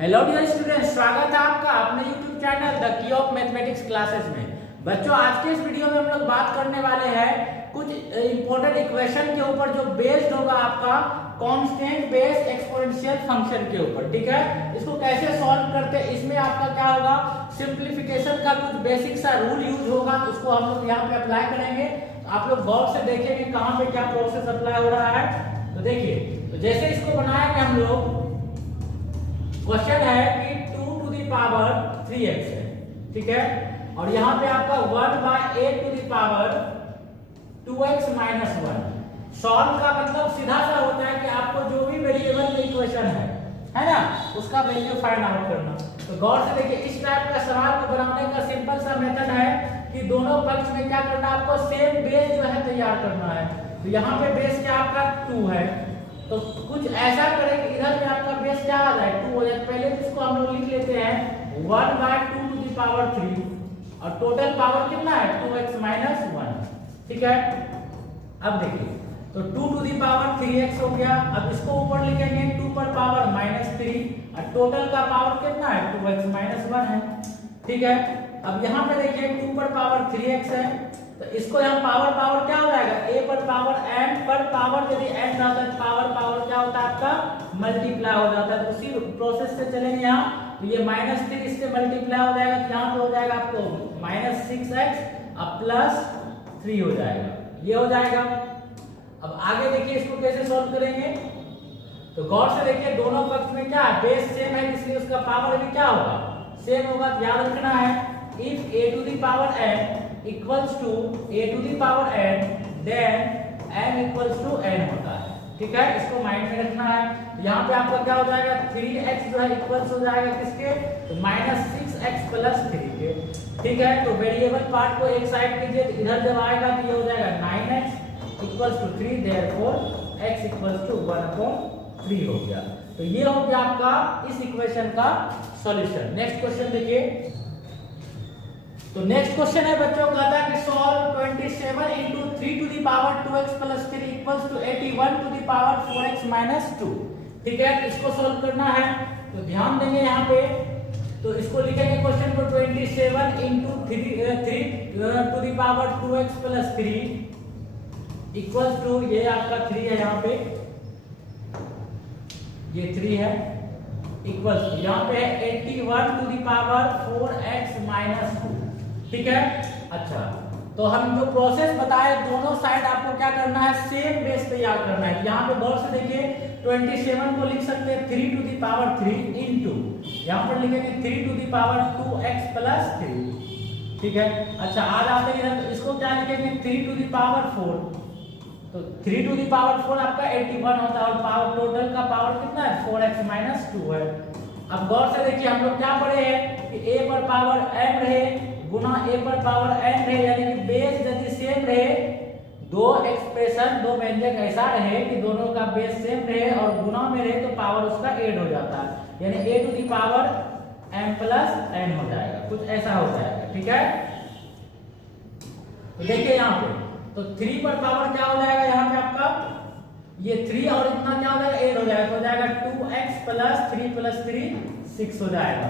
Hello dear students, स्वागत है आपका अपने YouTube channel the key of mathematics classes में। बच्चों, आज के इस वीडियो में हम लोग बात करने वाले हैं कुछ इंपॉर्टेंट इक्वेशन के ऊपर जो बेस्ड होगा आपका कांस्टेंट बेस एक्सपोनेंशियल फंक्शन के ऊपर। ठीक है, इसको कैसे सॉल्व करते हैं, इसमें आपका क्या होगा, सिंप्लीफिकेशन का कुछ बेसिक सा रूल यूज होगा, उसको हम लोग यहाँ पे अप्लाई करेंगे। आप लोग गौर से देखेंगे कहाँ पे क्या प्रोसेस अप्लाई हो रहा है। तो देखिए, तो जैसे इसको बनाएंगे हम लोग, क्वेश्चन है कि 2 टू द पावर 3x है, ठीक है, और यहाँ पे आपका 1/8 to the power 2x minus 1। Solve का मतलब सीधा सा होता है कि आपको जो भी वेरिएबल में इक्वेशन है ना, उसका वैल्यू फाइंड आउट करना। तो गौर से देखिए, इस टाइप का सवाल को बनाने का सिंपल सा मेथड है कि दोनों पक्ष में क्या करना है, आपको सेम बेस जो है तैयार करना है। तो यहाँ पे बेस क्या आपका 2 है, तो कुछ ऐसा करें कि इधर में आपका बेस क्या आ जाए, 2 हो जाए। पहले तो इसको हम लोग लिख लेते हैं 1/2 टू द पावर 3 और टोटल पावर कितना है 2x माइनस 1। ठीक है, अब देखिए, तो 2 टू द पावर 3x हो गया। अब इसको ऊपर लिखेंगे 2 पर पावर -3 और टोटल का पावर कितना है 2x माइनस 1 है। ठीक है, अब यहाँ पे देखिए 2 पर पावर 3x है, तो इसको यहाँ पावर क्या हो जाएगा, a पर पावर n पर पावर, यदि n रहता है पावर क्या होता है आपका मल्टीप्लाई हो जाता है। तो उसी प्रोसेस से चलेंगे यहाँ, तो ये -3 इससे मल्टीप्लाई हो जाएगा, तो यहाँ पे हो जाएगा आपको -6x अब +3 हो जाएगा, ये हो जाएगा। अब आगे देखिए इसको कैसे सॉल्व करेंगे, तो गौर से देखिए दोनों पक्ष में क्या है, बेस सेम है, इसलिए उसका पावर भी क्या होगा, सेम होगा। याद रखना है, if a to the power n equals to a to the power n, then n equals to n होता है। ठीक है, इसको माइंड में रखना है। यहाँ पे आपका क्या हो जाएगा, 3x जो है इक्वल्स हो जाएगा किसके, तो -6x + 3 के। ठीक है, तो वेरिएबल पार्ट को एक साइड कीजिए, तो इधर जब आएगा तो ये हो जाएगा 9x equals to 3, therefore x equals to 1/3 हो गया। तो ये हो गया आपका इस इक्वेशन का सॉल्यूशन। नेक्स्ट क्वेश्चन देखिए, तो नेक्स्ट क्वेश्चन है बच्चों, कहता है कि solve 27 into 3 to the power 2x plus 3 equals to 81 to the power 4x minus 2। ठीक है, इसको सॉल्व करना है, तो ध्यान देंगे यहाँ पे, तो इसको लिखेंगे क्वेश्चन को 27 into 3 to the power 2x plus 3 equals to, ये आपका 3 है, यहाँ पे ये 3 है, इक्वल्स टू यहाँ पे 81 to the power 4x minus 2। ठीक है, अच्छा, तो हम जो प्रोसेस बताए, दोनों साइड आपको क्या करना है, सेम बेस तैयार करना है। यहाँ पे गौर से देखिए 27 को लिख सकते हैं 3 टू द पावर 3 इनटू, यहाँ पर लिखेंगे 3 to the power 2x plus 3। ठीक है, अच्छा, आज आते हैं तो इसको क्या लिखेंगे 3 टू द पावर 4, तो 3 टू द पावर 4 आपका 81 होता है, और पावर टोटल का पावर कितना है 4x माइनस 2 है। अब गौर से देखिए, हम लोग क्या पढ़े हैं कि a पर पावर n रहे गुना a पर पावर n रहे, यानी कि बेस यदि सेम रहे, दो एक्सप्रेशन दो व्यंजक ऐसा रहे कि दोनों का बेस सेम रहे और गुना में रहे, तो पावर उसका ऐड हो जाता है, यानी a to the power m plus n हो जाएगा, कुछ ऐसा हो जाएगा। ठीक है, तो देखिए यहाँ पे, तो 3 पर पावर क्या हो जाएगा, यहाँ पे आपका ये 3 और इतना क्या हो जाएगा, ऐड हो जाएगा, तो हो जाएगा 2x प्लस 3 प्लस 3 6 हो जाएगा।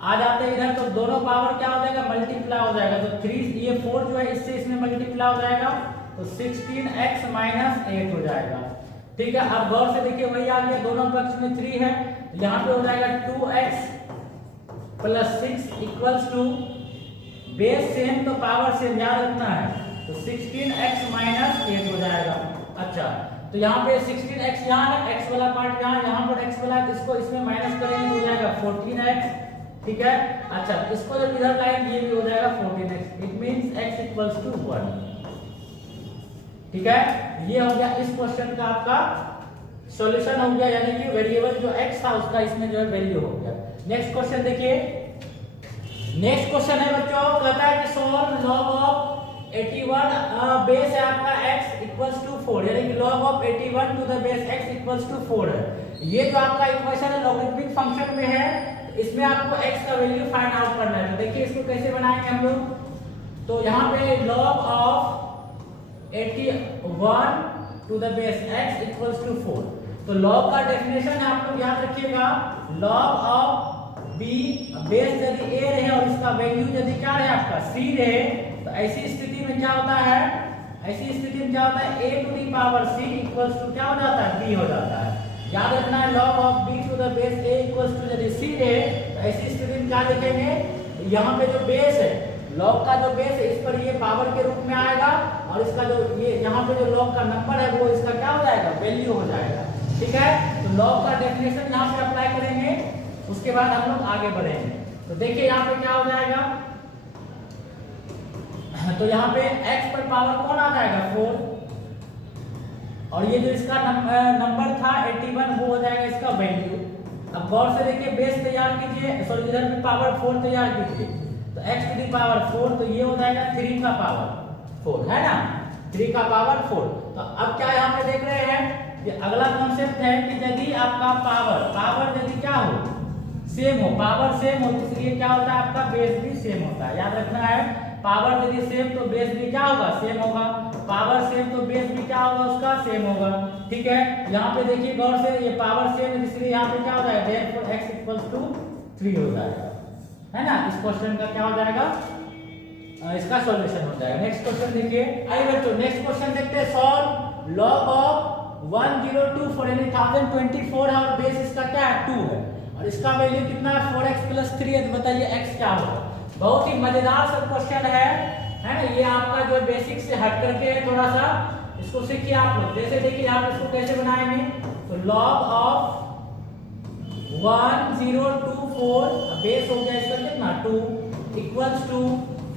आ जाते हैं इधर, तो दोनों पावर क्या हो जाएगा, मल्टीप्लाई हो जाएगा, तो 3 ये 4 जो है इससे इसमें मल्टीप्लाई हो जाएगा, तो 16x माइनस 8 हो जाएगा। ठीक है, अब गौर से देखिए वही आ गया, दोनों पक्ष में 3 है, यहाँ पे हो जाएगा 2x plus 6 equals to, base same तो पावर सेम, याद रखना है, तो 16x माइनस 8 हो जाएगा। अच्छा, तो यहाँ पे 16x यहाँ है, x वाला पार्ट यहाँ पर x वाला, इसको इसमें माइनस करेंगे तो हो जाएगा 14x। ठीक है, अच्छा, इसको जब इधर लाएंगे ये भी हो जाएगा 14x, it means x equals to 1। ठीक है, ये हो गया इस क्वेश्चन का आपका सॉल्यूशन हो गया, यानी कि वेरिएबल जो x था उसका इसमें जो है वैल्यू हो गया। नेक्स्ट क्वेश्चन देखिए, नेक्स्ट क्वेश्चन है बच्चों, कहता है कि सॉल्व लॉग ऑफ 81 बेस है आपका x इक्वल्स टू 4, यानी कि log of 81 to the base x equals to 4 है। ये जो आपका इक्वेशन है लॉगरिथमिक फंक्शन में है, इसमें आपको x का वैल्यू फाइंड आउट करना है। तो देखिए इसको कैसे बनाएंगे हम लोग, तो यहाँ पे log of 81 to the base x equals to 4, तो लॉग का डेफिनेशन आप लोग याद रखिएगा, लॉग ऑफ बी बेस यदि ए रहे और इसका वैल्यू यदि क्या रहे आपका सी रहे, तो ऐसी स्थिति में क्या होता है, ऐसी स्थिति में क्या होता है, A to the power C equals to क्या हो जाता है, बी हो जाता है। याद रखना है log of b to the base a equals to यदि सी रहे, तो ऐसी स्थिति में क्या लिखेंगे, यहाँ पे जो बेस है, लॉग का जो बेस है इस पर ये पावर के रूप में आएगा और इसका जो ये यहाँ पे जो लॉग का नंबर है वो इसका क्या हो जाएगा, वैल्यू हो जाएगा। ठीक है, तो लॉग का डेफिनेशन यहाँ पे अप्लाई करेंगे, उसके बाद हम लोग आगे बढ़ेंगे। तो देखिए यहाँ पे क्या हो जाएगा, तो यहाँ पे x पर पावर कौन आ जाएगा 4 और ये जो इसका नंबर था 81 वो हो जाएगा इसका वैल्यू। अब गौर से देखिए बेस तैयार कीजिए, सॉरी इधर भी पावर 4 तैयार कीजिए, तो x टू दी पावर 4 तो ये हो जाएगा 3 का पावर 4 है ना, 3 का पावर 4। तो अब क्या यहाँ पे देख रहे हैं कि अगला कॉन्सेप्ट है कि यदि आपका पावर यदि क्या हो, सेम हो, पावर सेम हो, इसलिए क्या होता है आपका बेस भी सेम होता है। याद रखना है पावर यदि सेम तो बेस भी क्या होगा, सेम होगा, पावर सेम तो बेस भी क्या होगा, उसका सेम होगा। ठीक है, यहाँ पे देखिए गौर से ये पावर सेम है इसलिए यहाँ पे क्या हो जाएगा, therefore x इक्वल्स टू 3 हो जाएगा, है ना। इस क्वेश्चन का क्या हो जाएगा, इसका सॉल्यूशन हो जाएगा। नेक्स्ट क्वेश्चन देखिए, आइए बच्चों नेक्स्ट क्वेश्चन देखते हैं। Solve log of 102 for any 1024 और बेस इसका क्या है 2 है और इसका वैल्यू कितना है 4x प्लस 3 है, तो बताइए x क्या होगा। बहुत ही मजेदार सा क्वेश्चन है ना, ये आपका जो बेसिक से हट करके है थोड़ा सा, इसको सीखिए आप लोग। जैसे देखिए आप इसको कैसे बनाएंगे, तो log ऑफ 1024 बेस हो गया इसका कितना 2 इक्वल्स टू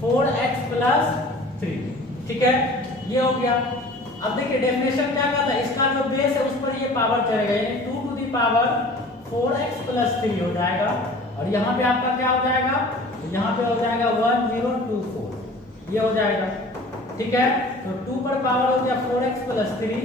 4x प्लस 3। ठीक है, ये हो गया। अब देखिए डेफिनेशन क्या कहता है, इसका जो बेस है उस पर ये पावर चलेगा, यानी 2 to the power 4x plus 3 हो जाएगा और यहाँ पे आपका क्या हो जाएगा, यहाँ पे हो जाएगा 1024 ये हो जाएगा। ठीक है, तो 2 पर पावर हो गया 4x प्लस 3,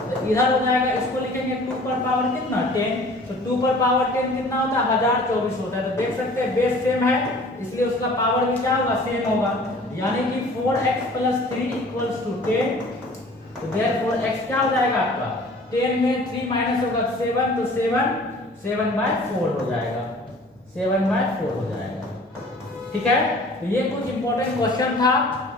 तो इधर हो जाएगा, इसको लिखेंगे 2 पर पावर कितना 10, तो 2 पर पावर 10 कितना होता है 1024 होता है। तो देख सकते हैं बेस सेम है इसलिए उसका पावर भी क्या होगा, सेम होगा, यानी कि 4x प्लस 3 इक्वल्स टू 10। तो देयरफॉर x क्या हो जाएगा आपका, 10 में 3 माइनस होगा 7, तो 7/4 हो जाएगा, 7/4 हो जाएगा। ठीक है, तो ये कुछ इंपॉर्टेंट क्वेश्चन था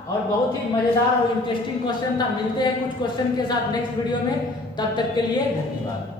और बहुत ही मजेदार और इंटरेस्टिंग क्वेश्चन था। मिलते हैं कुछ क्वेश्चन के साथ नेक्स्ट वीडियो में, तब तक के लिए धन्यवाद।